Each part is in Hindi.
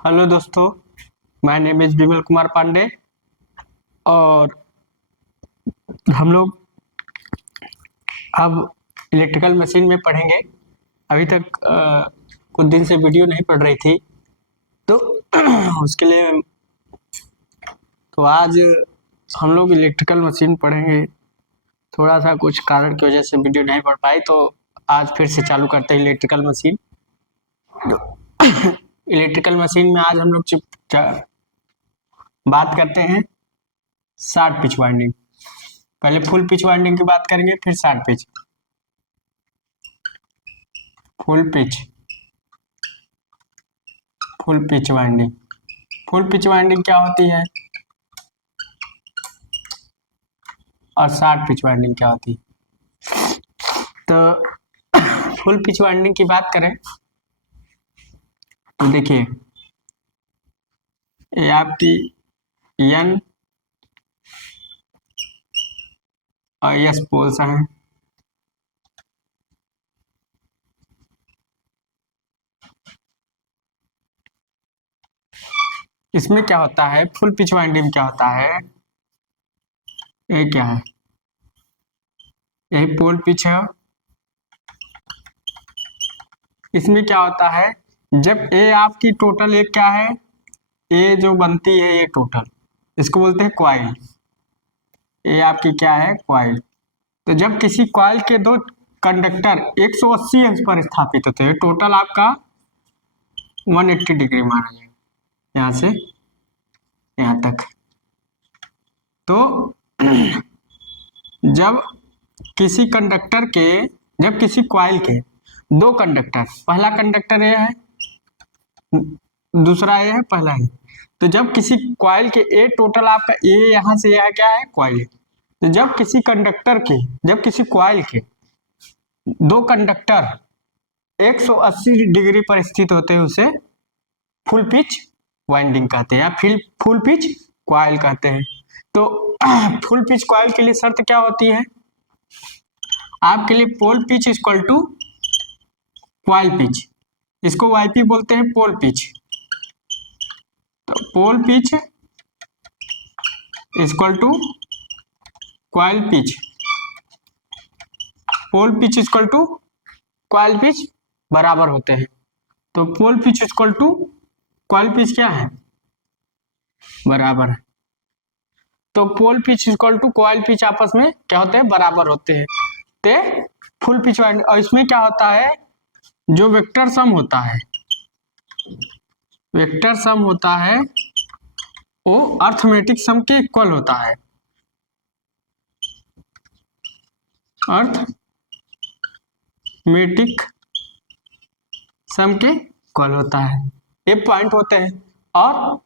हेलो दोस्तों, my name is Vimal Kumar Pandey और हम लोग अब इलेक्ट्रिकल मशीन में पढ़ेंगे। अभी तक कुछ दिन से वीडियो नहीं पढ़ रही थी तो उसके लिए तो आज हम लोग इलेक्ट्रिकल मशीन पढ़ेंगे। थोड़ा सा कुछ कारण की वजह से वीडियो नहीं पढ़ पाई तो आज फिर से चालू करते हैं इलेक्ट्रिकल मशीन। इलेक्ट्रिकल मशीन में आज हम लोग बात करते हैं शॉर्ट पिच वाइंडिंग। पहले फुल पिच वाइंडिंग की बात करेंगे, फिर short pitch. Full pitch winding. Full pitch winding क्या होती है और शॉर्ट पिच वाइंडिंग क्या होती है? तो फुल पिच वाइंडिंग की बात करें तो देखिए, ये आपकी एन और एस पोल्स हैं। इसमें क्या होता है, फुल पिच वाइंडिंग में क्या होता है, ये क्या है, यही पोल पिच है। इसमें क्या होता है, जब ये आपकी टोटल एक क्या है, ये जो बनती है ये टोटल, इसको बोलते हैं क्वाइल। ये आपकी क्या है, क्वाइल। तो जब किसी कॉइल के दो कंडक्टर 180 अंश पर स्थापित होते हैं, टोटल आपका 180 डिग्री माना जाएगा यहाँ से यहाँ तक। तो जब किसी कंडक्टर के, जब किसी कॉइल के दो कंडक्टर, पहला कंडक्टर ये है, दूसरा ये है, पहला है। तो जब किसी कॉइल के ए टोटल आपका ए यहाँ से यह क्या है, कॉइल। तो जब किसी कंडक्टर के, जब किसी कॉइल के दो कंडक्टर 180 डिग्री पर स्थित होते हैं, उसे फुल पिच वाइंडिंग कहते हैं या फिर फुल पिच कॉइल कहते हैं। तो फुल पिच कॉइल के लिए शर्त क्या होती है आपके लिए, pole pitch equal to coil pitch. इसको वाईपी बोलते हैं, पोल पिच। तो pole pitch equal to coil pitch. Pole pitch equal to coil pitch बराबर होते हैं। तो pole pitch equal to coil pitch क्या है, बराबर है। तो pole pitch equal to coil pitch आपस में क्या होते हैं, बराबर होते हैं। ते फुल पिच वाइंडिंग। और इसमें क्या होता है, जो वेक्टर सम होता है, वेक्टर सम होता है वो अर्थमेटिक सम के इक्वल होता है। अर्थमेटिक सम के इक्वल होता है, ये पॉइंट होते हैं। और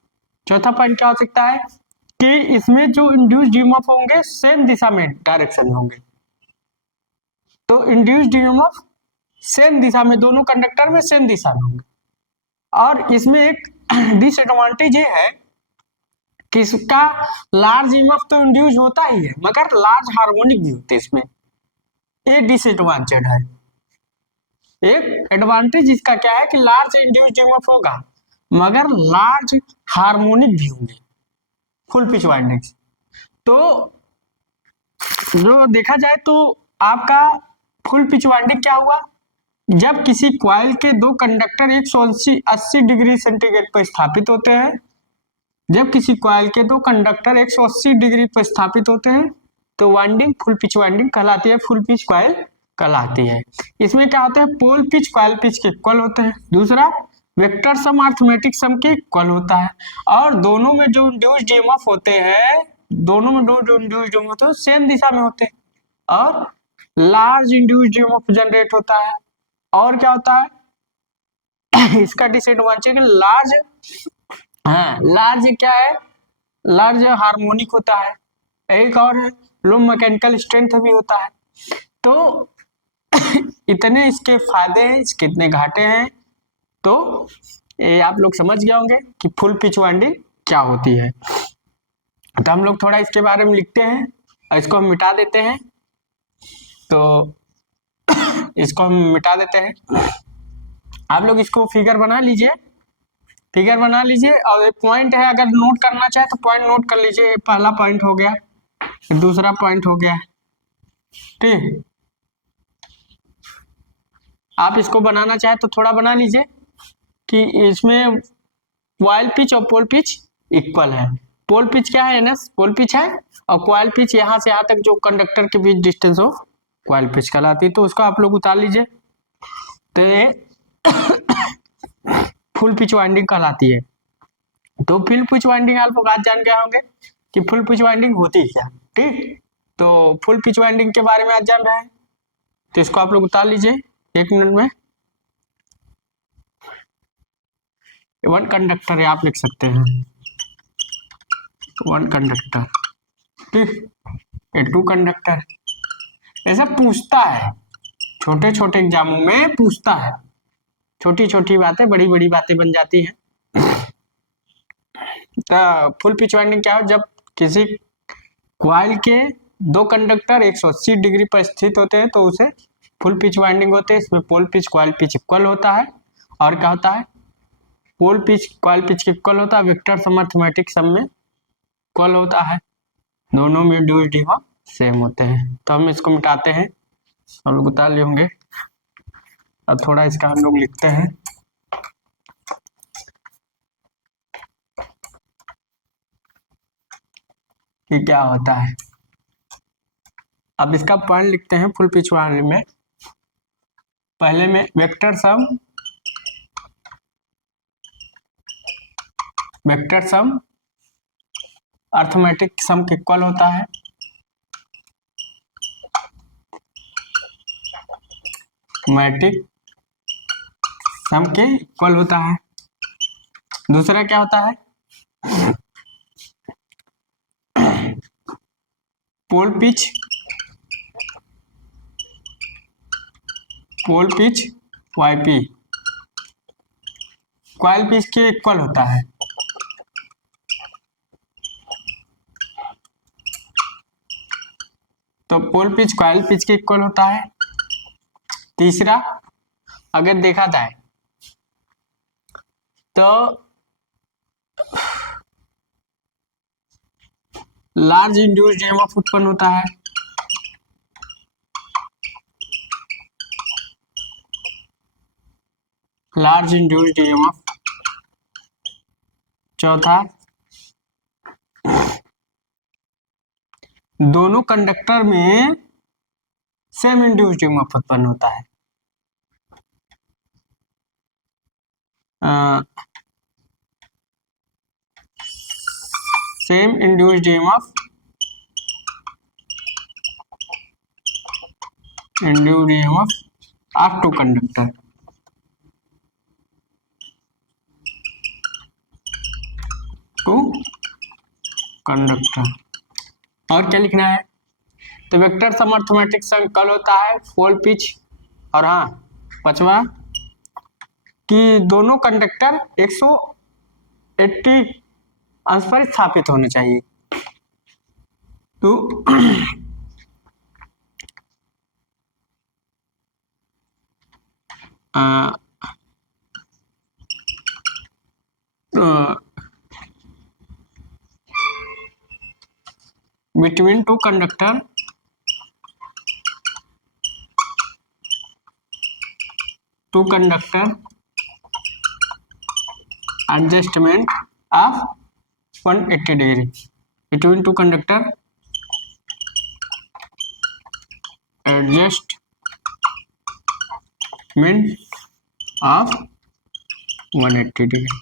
चौथा पॉइंट क्या हो सकता है कि इसमें जो इंड्यूस्ड ईएमएफ होंगे सेम दिशा में, डायरेक्शन में होंगे। तो इंड्यूस्ड ईएमएफ सेम दिशा में, दोनों कंडक्टर में सेम दिशा में होंगे। और इसमें एक डिसएडवांटेज ये है कि इसका लार्ज ईएमएफ तो इंड्यूस होता ही है, मगर लार्ज हार्मोनिक भी होते हैं इसमें। ये डिसएडवांटेज है। एक एडवांटेज इसका क्या है कि लार्ज इंड्यूस्ड ईएमएफ होगा मगर लार्ज हार्मोनिक भी होंगे फुल पिच वाइंडिंग। तो जो देखा जाए तो आपका फुल पिच वाइंडिंग क्या हुआ, जब किसी कॉइल के दो कंडक्टर 180 डिग्री सेंटीग्रेड पर स्थापित होते हैं, जब किसी कॉइल के दो कंडक्टर 180 डिग्री पर स्थापित होते हैं तो वाइंडिंग फुल पिच वाइंडिंग कहलाती है, फुल पिच कॉइल कहलाती है। इसमें क्या होता है, पोल पिच कॉइल पिच के इक्वल होते हैं। दूसरा, वेक्टर सम अर्थमेटिक सम के इक्वल होता है। और दोनों में जो इंड्यूस्ड ईएमएफ होते हैं, दोनों में जो इंड्यूस्ड ईएमएफ होते हैं सेम दिशा में होते हैं और लार्ज इंड्यूस्ड ईएमएफ जनरेट होता है। और क्या होता है इसका डिसएडवांटेज, लार्ज, हाँ लार्ज क्या है, लार्ज हार्मोनिक होता है। एक और है, लो मैकेनिकल स्ट्रेंथ भी होता है। तो इतने इसके फायदे हैं, इसके इतने घाटे हैं। तो ये आप लोग समझ गए होंगे कि फुल पिच वाइंडिंग क्या होती है। तो हम लोग थोड़ा इसके बारे में लिखते हैं और इसको हम मिटा देते हैं। तो इसको हम मिटा देते हैं, आप लोग इसको फिगर बना लीजिए। फिगर बना लीजिए और एक पॉइंट है, अगर नोट करना चाहे तो पॉइंट नोट कर लीजिए। पहला पॉइंट हो गया, दूसरा पॉइंट हो गया, ठीक। आप इसको बनाना चाहे तो थोड़ा बना लीजिए कि इसमें क्वाइल पिच और पोल पिच इक्वल है। पोल पिच क्या है ना, पोल पिच है, और क्वाइल पिच यहाँ से यहाँ तक जो कंडक्टर के बीच डिस्टेंस हो क्वाइल पिच कहलाती है। तो उसको आप लोग उतार लीजिए। तो ये फुल पिच वाइंडिंग कहलाती है। तो फुल पिच वाइंडिंग आप लोग आज जान गए होंगे कि फुल पिच वाइंडिंग होती है क्या, ठीक। तो फुल पिच वाइंडिंग के बारे में आज जान रहे हैं, तो इसको आप लोग उतार लीजिए 1 मिनट में। वन कंडक्टर है, आप लिख सकते हैं वन कंडक्टर, ठीक। ये टू कंडक्टर। ऐसा पूछता है, छोटे छोटे एग्जामों में पूछता है, छोटी छोटी बातें बड़ी बड़ी बातें बन जाती हैं। तो फुल पिच वाइंडिंग क्या हो, जब किसी क्वाइल के दो कंडक्टर 180 डिग्री पर स्थित होते हैं तो उसे फुल पिच वाइंडिंग होते हैं। इसमें pole pitch coil pitch equal होता है, और क्या होता है, pole pitch coil pitch equal होता है, वेक्टर सम अरिथमेटिक सम में इक्वल होता है, दोनों में ड्यूज डीवा सेम होते हैं। तो हम इसको मिटाते हैं, हम लोग उतार लिए होंगे। अब थोड़ा इसका हम लोग लिखते हैं कि क्या होता है। अब इसका पॉइंट लिखते हैं फुल पिच वाले में। पहले में वेक्टर सम अरिथमेटिक सम के इक्वल होता है, मैट्रिक सम के इक्वल होता है। दूसरा क्या होता है, pole pitch YP coil pitch के इक्वल होता है। तो पोल पिच क्वाइल पिच के इक्वल होता है। तीसरा, अगर देखा जाए तो लार्ज इंड्यूस्ड ईएमएफ उत्पन्न होता है। Large induced EMF. चौथा, दोनों कंडक्टर में सेम इंड्यूस्ड ईएमएफ उत्पन्न होता है। Same induced EMF of two conductor. Two conductor. और क्या लिखना है, तो vector sum arithmetic sum equal होता है पोल पिच, और हाँ पांचवा कि दोनों कंडक्टर 180 अंश पर स्थापित होने चाहिए। तो between two conductor adjustment of 180 degree between two conductor adjustment of 180 degree।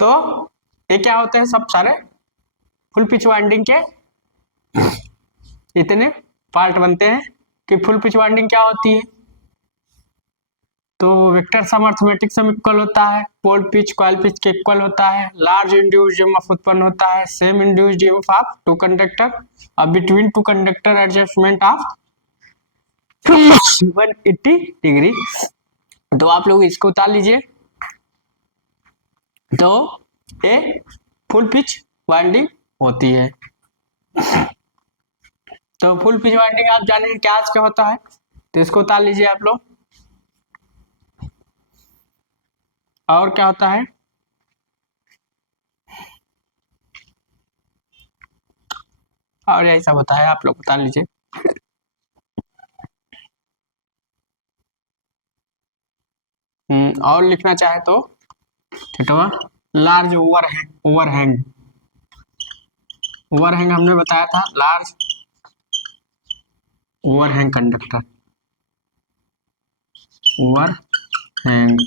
तो ये क्या होते हैं, सब सारे फुल पिच वाइंडिंग के इतने पार्ट बनते हैं कि फुल पिच वाइंडिंग क्या होती है। तो vector sum arithmetic sum equal होता है, पोल पिच क्वाइल पिच के इक्वल होता है, लार्ज इंड्यूस्ड ईएमएफ उत्पन्न होता है, same induced EMF of two conductor, और between two conductor adjustment of 180 degree. तो आप लोग इसको उतार लीजिए। तो ये फुल पिच वाइंडिंग होती है। तो फुल पिच वाइंडिंग आप जाने क्या आज क्या होता है, तो इसको उतार लीजिए आप लोग। और क्या होता है, और यही सब होता है, आप लोग बता लीजिए। और लिखना चाहे तो छठवा, लार्ज ओवरहैंग। ओवरहैंग हमने बताया था, large overhang conductor, overhang,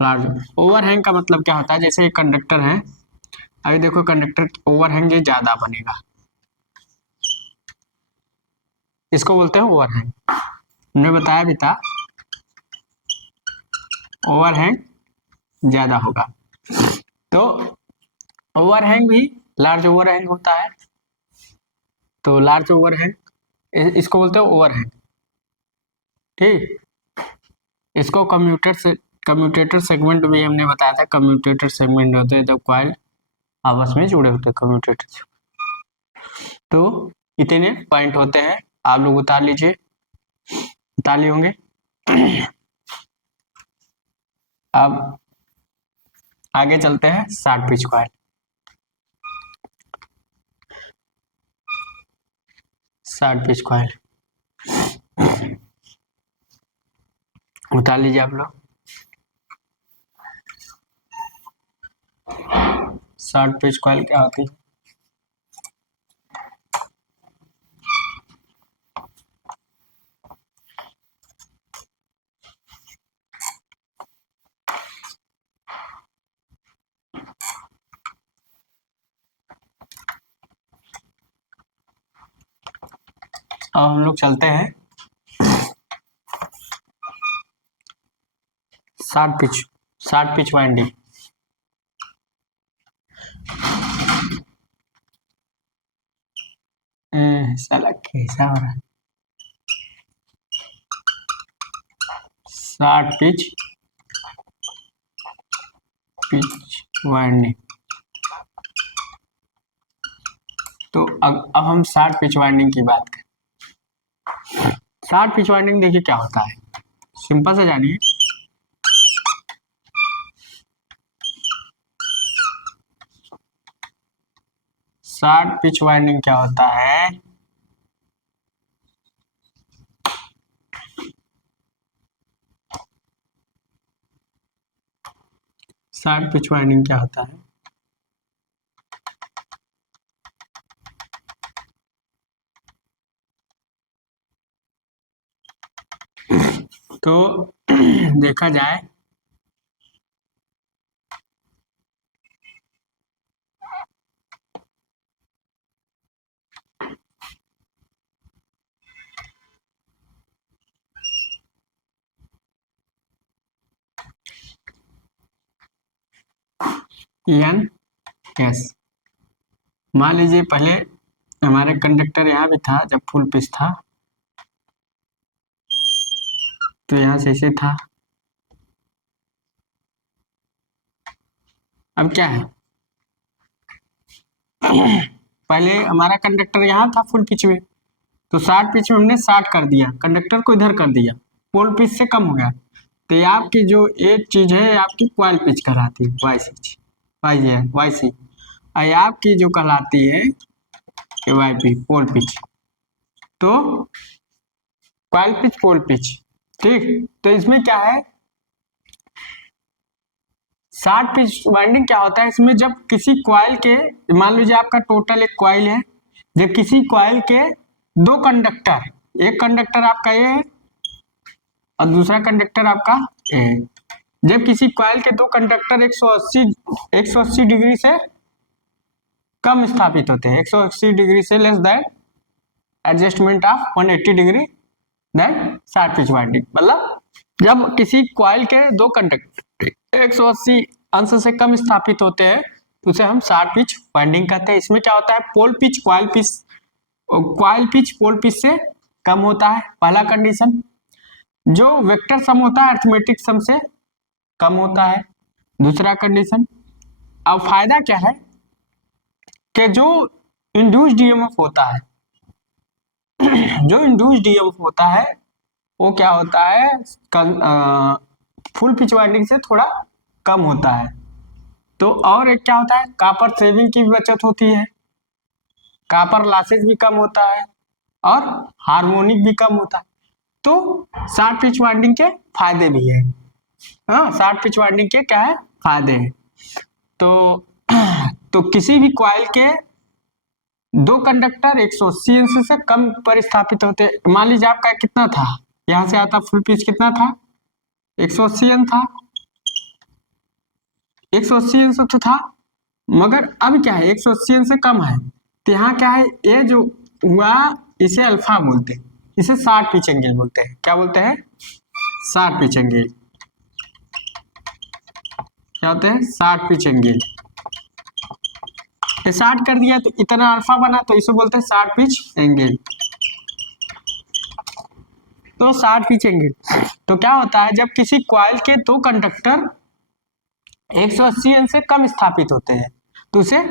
large overhang का मतलब क्या होता है, जैसे एक कंडक्टर है, अभी देखो कंडक्टर ओवरहैंग ये ज्यादा बनेगा, इसको बोलते हैं ओवरहैंग। हमने बताया भी था, ओवरहैंग ज्यादा होगा, तो ओवरहैंग भी लार्ज ओवरहैंग होता है, तो लार्ज ओवरहैंग इसको बोलते हैं ओवरहैंग। ठीक, इसको कम्यूटेटर सेगमेंट भी हमने बताया था, कम्यूटेटर सेगमेंट होते हैं जब कॉइल आपस में जुड़े होते हैं कम्यूटेटर से। तो इतने पॉइंट होते हैं, आप लोग उतार लीजिए, उतार लिए होंगे। अब आगे चलते हैं, short pitch coil. Short pitch coil उतार लीजिए आप लोग। शॉर्ट पिच कॉइल क्या होती है, अब हम लोग चलते हैं शॉर्ट पिच वाइंडिंग। साला कैसा हो रहा है, शॉर्ट पिच वाइंडिंग। तो अब हम शॉर्ट पिच वाइंडिंग की बात करें। शॉर्ट पिच वाइंडिंग देखिए क्या होता है, सिंपल से जानिए। शॉर्ट पिच वाइंडिंग क्या होता है, शॉर्ट पिच वाइंडिंग क्या होता है, तो देखा जाए एन एस, मान लीजिए पहले हमारे कंडक्टर यहाँ भी था जब फुल पिच था, तो यहाँ से ऐसे था, अब क्या है, पहले हमारा कंडक्टर यहाँ था फुल पिच में, तो 60 पिच में हमने 60 कर दिया, कंडक्टर को इधर कर दिया, पोल पिच से कम हो गया, तो ये आपकी जो एक चीज है आपकी क्वाइल पिच कहलाती है, वाई सी, वाई सी, और आपकी जो कहलाती है वाई पी, पोल पिच। तो क्वाइल पिच, पोल पिच, ठीक। तो इसमें क्या है, शॉर्ट पिच वाइंडिंग क्या होता है, इसमें जब किसी क्वाइल के, मान लीजिए आपका टोटल एक क्वाइल है, जब किसी क्वाइल के दो कंडक्टर, एक कंडक्टर आपका ये है और दूसरा कंडक्टर आपका ए है, जब किसी क्वाइल के दो कंडक्टर 180 डिग्री से कम स्थापित होते हैं, 180 डिग्री से less than adjustment of 180 degree, then short pitch winding. मतलब जब किसी क्वाइल के दो कंडक्टर 180 अंश से कम स्थापित होते हैं तो उसे हम शॉर्ट पिच वाइंडिंग कहते हैं। इसमें क्या होता है, pole pitch coil pitch pole pitch से कम होता है, पहला कंडीशन। जो वेक्टर सम होता है अर्थमेटिक सम से कम होता है, दूसरा कंडीशन। अब फायदा क्या है कि जो इंड्यूस्ड ईएमएफ होता है, जो इंड्यूस्ड ईएमएफ होता है वो क्या होता है, फुल पिच वाइंडिंग से थोड़ा कम होता है। तो और एक क्या होता है, कॉपर सेविंग की भी बचत होती है, कॉपर लॉसेज भी कम होता है और हार्मोनिक भी कम होता है। तो शॉर्ट पिच वाइंडिंग के फायदे भी है। हाँ, शॉर्ट पिच वाइंडिंग के क्या है, फायदे हैं। तो तो किसी भी कॉइल के दो कंडक्टर 180 अंश से कम पर स्थापित होते हैं। मान लीजिए आपका कितना था, यहाँ से आता फुल पिच कितना था, 180 अंश था, 180 अंश तो था, मगर अब क्या है 180 अंश से कम है। तो यहाँ क्या है, ये जो हुआ इसे अल्फा बोलते हैं, इसे शॉर्ट पिच एंगल बोलते हैं। क्या बोलते हैं, शॉर्ट पिच एंगल। क्या होते हैं, शॉर्ट पिच एंगल। ये शॉर्ट कर दिया तो इतना अल्फा बना, तो इसे बोलते हैं शॉर्ट पिच एंगल। तो शॉर्ट पिच एंगल तो क्या होता है, जब किसी कॉइल के दो कंडक्टर 180 अंश से कम स्थापित होते हैं तो उसे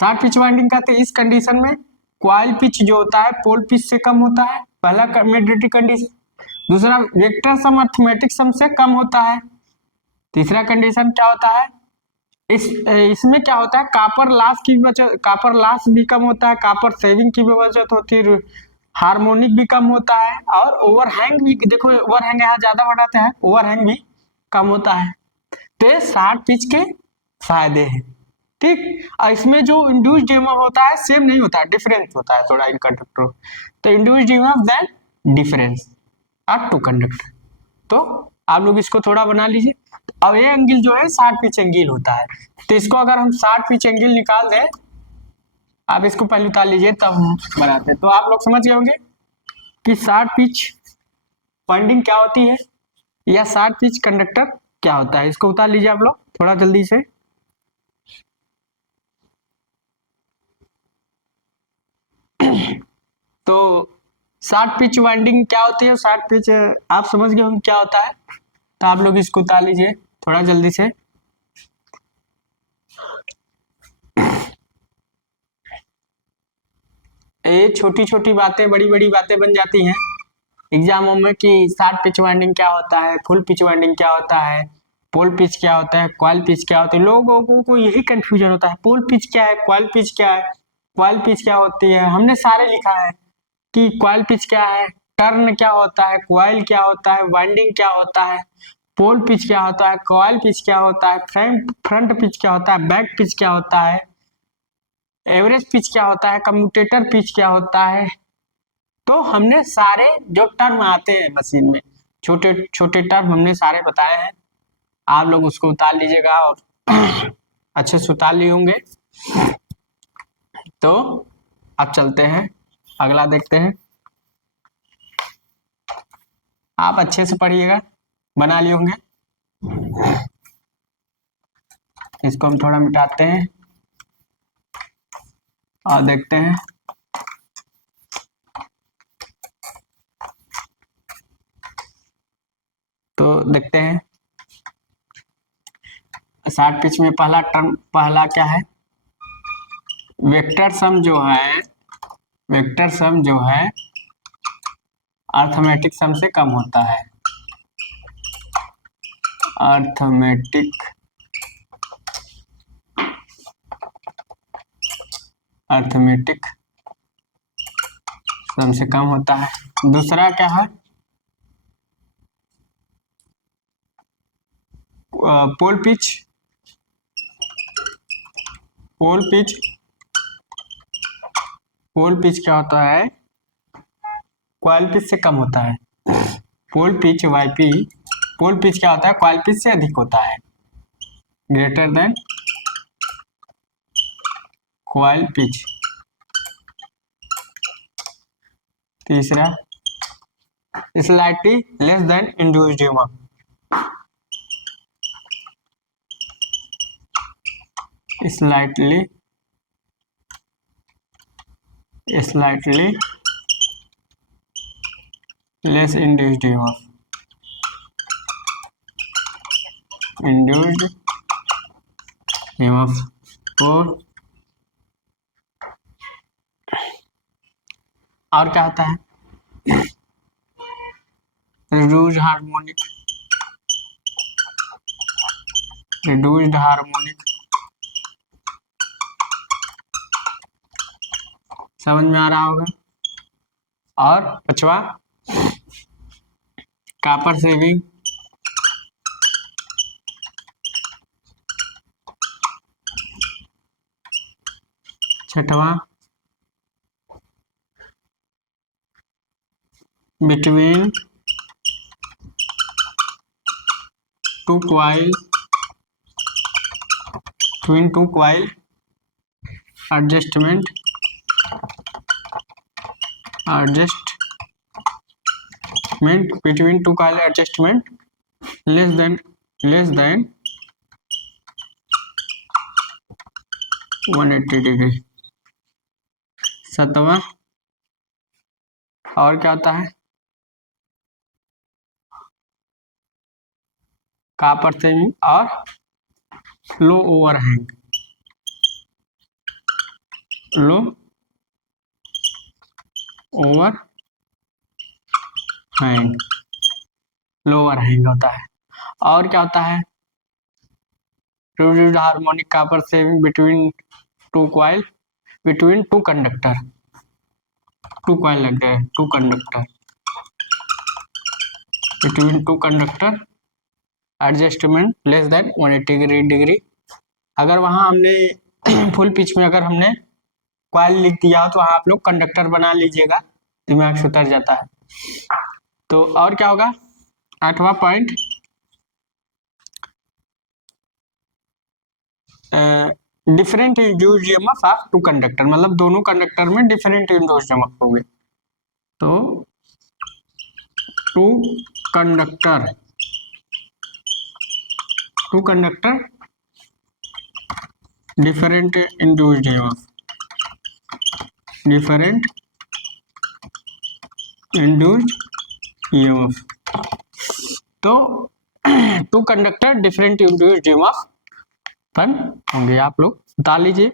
शॉर्ट पिच वाइंडिंग कहते हैं। इस कंडीशन में कॉइल पिच जो होता है पोल पिच से कम होता है, पहला कम्यूटेटिव कंडीशन। दूसरा, वेक्टर सम अर्थमेटिक सम से कम होता है। तीसरा कंडीशन क्या होता है, इसमें क्या होता है, कॉपर लॉस की बचत, कॉपर लॉस भी कम होता है, कॉपर सेविंग की भी बचत होती है, हार्मोनिक भी कम होता है और ओवरहैंग भी, देखो ओवरहैंग यहाँ ज्यादा बढ़ाता है, ओवरहैंग भी कम होता है। तो ये शॉर्ट पिच के फायदे हैं। ठीक, और इसमें जो इंड्यूस्ड ईएमएफ होता है सेम नहीं होता है, डिफरेंस होता है थोड़ा इन कंडक्टरों। तो induced EMF then difference are two conductor. तो आप लोग इसको थोड़ा बना लीजिए। अब ये एंगल जो है शॉर्ट पिच एंगल होता है। तो इसको अगर हम शॉर्ट पिच एंगल निकाल दें, आप इसको पहले उतार लीजिए तब हम बनाते हैं। तो आप लोग समझ गए होंगे कि शॉर्ट पिच वाइंडिंग क्या होती है या शॉर्ट पिच कंडक्टर क्या होता है। इसको उतार लीजिए आप लोग थोड़ा जल्दी से। तो शॉर्ट पिच वाइंडिंग क्या होती है, शॉर्ट पिच आप समझ गए होंगे क्या होता है। तो आप लोग इसको उतार लीजिए थोड़ा जल्दी से। ये छोटी छोटी बातें बड़ी बड़ी बातें बन जाती हैं एग्जामों में कि शॉर्ट पिच वाइंडिंग क्या होता है, फुल पिच वाइंडिंग क्या होता है, पोल पिच क्या होता है, कॉइल पिच क्या होता है। लोगों को यही कंफ्यूजन होता है, पोल पिच क्या है, कॉइल पिच क्या है, कॉइल पिच क्या होती है। हमने सारे लिखा है कि कॉइल पिच क्या है, टर्न क्या होता है, कॉइल क्या होता है, वाइंडिंग क्या होता है, पोल पिच क्या होता है, कॉइल पिच क्या होता है, फ्रंट पिच क्या होता है, बैक पिच क्या होता है, एवरेज पिच क्या होता है, कम्यूटेटर पिच क्या होता है। तो हमने सारे जो टर्म आते हैं मशीन में, छोटे छोटे टर्म हमने सारे बताए हैं। आप लोग उसको उतार लीजिएगा और अच्छे से उतार लिए होंगे। तो अब चलते हैं, अगला देखते हैं। आप अच्छे से पढ़िएगा, बना लिए होंगे। इसको हम थोड़ा मिटाते हैं और देखते हैं। तो देखते हैं शॉर्ट पिच में पहला टर्म, पहला क्या है, वेक्टर सम जो है, वेक्टर सम जो है अर्थमेटिक सम से कम होता है। अर्थमेटिक अर्थमेटिक सम से कम होता है। दूसरा क्या है, pole pitch, pole pitch, pole pitch क्या होता है, कॉइल पिच से कम होता है। Pole pitch YP, pole pitch क्या होता है, कॉइल पिच से अधिक होता है, ग्रेटर देन कॉइल पिच। तीसरा, slightly less than induced EMF, slightly slightly less induced EMF, induced EMF. और क्या होता है, रिड्यूस्ड हार्मोनिक, रिड्यूस्ड हार्मोनिक, समझ में आ रहा होगा। और पांचवा कॉपर सेविंग, छठवां between two coil, between two coil adjustment, between two coil adjustment less than 180 degree. सातवां और क्या होता है, कॉपर सेविंग और low overhang, low overhang, low overhang होता है। और क्या होता है, reduced harmonic copper saving between two coil, between two conductor, two coil लग गए, two conductor, between two conductor adjustment less than 180 degree. अगर वहां हमने फुल पिच में अगर हमने क्वाइल लिख दिया तो वहां आप लोग कंडक्टर बना लीजिएगा, दिमाग से उतर जाता है। तो और क्या होगा, आठवां point different induced EMF of two conductor, मतलब दोनों कंडक्टर में डिफरेंट इंड्यूस्ड ईएमएफ हो गए। तो two conductor different induced EMF, different induced EMF. तो two conductor different induced EMF बन होंगे, आप लोग बता लीजिए।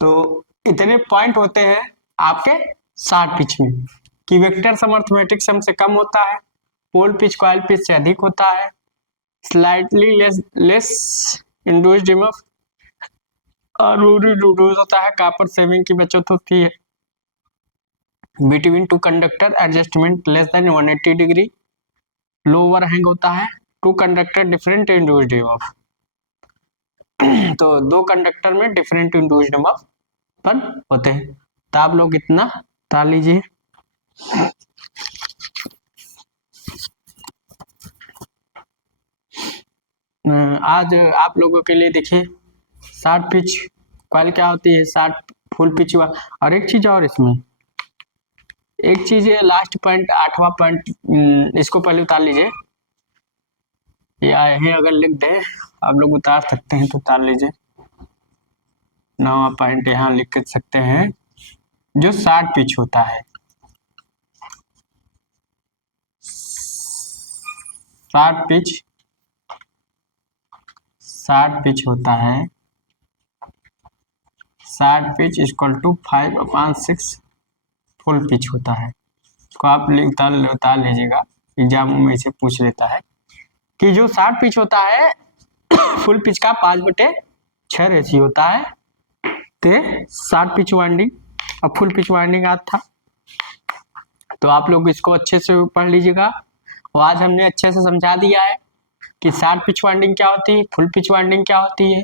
तो इतने पॉइंट होते हैं आपके शॉर्ट पिच में कि वेक्टर सम अर्थमेटिक सम से कम होता है, पोल पिच कॉइल पिच से अधिक होता है, स्लाइटली लेस इंड्यूस्ड ईएमएफ और रिड्यूस होता है, कॉपर सेविंग की बचत होती है, between two conductor adjustment less than 180 degree, low overhang होता है, two conductor different induced EMF. तो दो कंडक्टर में डिफरेंट इंड्यूस्ड ईएमएफ बन होते हैं। तो आप लोग इतना बता लीजिए। आज आप लोगों के लिए देखिए शॉर्ट पिच कॉइल क्या होती है, शॉर्ट फुल पिच हुआ। और एक चीज और, इसमें एक चीज है, लास्ट पॉइंट आठवां पॉइंट, इसको पहले उतार लीजिए, या यही अगर लिख दे आप लोग उतार सकते हैं तो उतार लीजिए। नौवां पॉइंट यहाँ लिख सकते हैं, जो शॉर्ट पिच होता है, शॉर्ट पिच होता है, short pitch equal to 5/6 full pitch होता है। इसको आप उतार लीजिएगा, एग्जाम में इसे पूछ लेता है कि जो शॉर्ट पिच होता है फुल पिच का 5/6 रेशियो होता है। तो शॉर्ट पिच वाइंडिंग और फुल पिच वाइंडिंग आज था, तो आप लोग इसको अच्छे से पढ़ लीजिएगा। और आज हमने अच्छे से समझा दिया है कि शॉर्ट पिच वाइंडिंग क्या होती है, फुल पिच वाइंडिंग क्या होती है।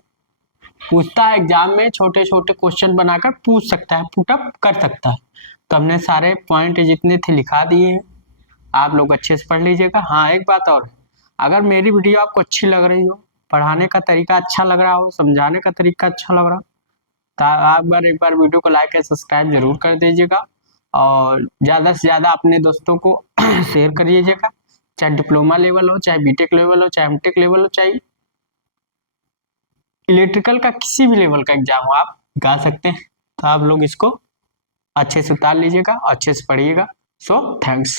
पूछता है एग्जाम में, छोटे छोटे क्वेश्चन बनाकर पूछ सकता है, पुटअप कर सकता है। तो हमने सारे पॉइंट जितने थे लिखा दिए हैं, आप लोग अच्छे से पढ़ लीजिएगा। हाँ एक बात और, अगर मेरी वीडियो आपको अच्छी लग रही हो, पढ़ाने का तरीका अच्छा लग रहा हो, समझाने का तरीका अच्छा लग रहा हो, तो आप एक बार वीडियो को लाइक और सब्सक्राइब जरूर कर दीजिएगा। और ज़्यादा से ज़्यादा अपने दोस्तों को शेयर करिएगा, चाहे डिप्लोमा लेवल हो, चाहे बीटेक लेवल हो, चाहे एमटेक लेवल हो, चाहे इलेक्ट्रिकल का किसी भी लेवल का एग्जाम हो, आप गा सकते हैं। तो आप लोग इसको अच्छे से उतार लीजिएगा, अच्छे से पढ़िएगा। So thanks.